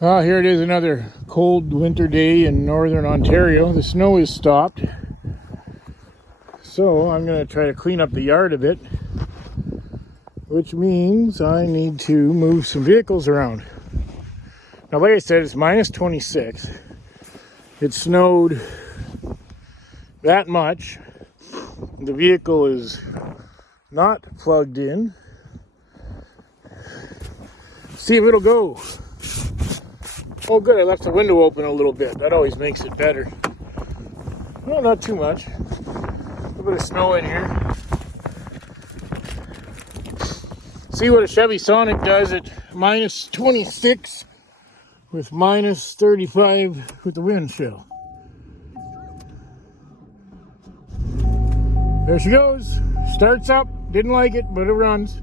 Well, here it is, another cold winter day in northern Ontario. The snow is stopped. So I'm going to try to clean up the yard a bit, which means I need to move some vehicles around. Now, like I said, it's minus 26. It snowed that much. The vehicle is not plugged in. See if it'll go. Oh good, I left the window open a little bit. That always makes it better. No, not too much. A little bit of snow in here. See what a Chevy Sonic does at minus 26 with minus 35 with the wind chill. There she goes. Starts up. Didn't like it, but it runs.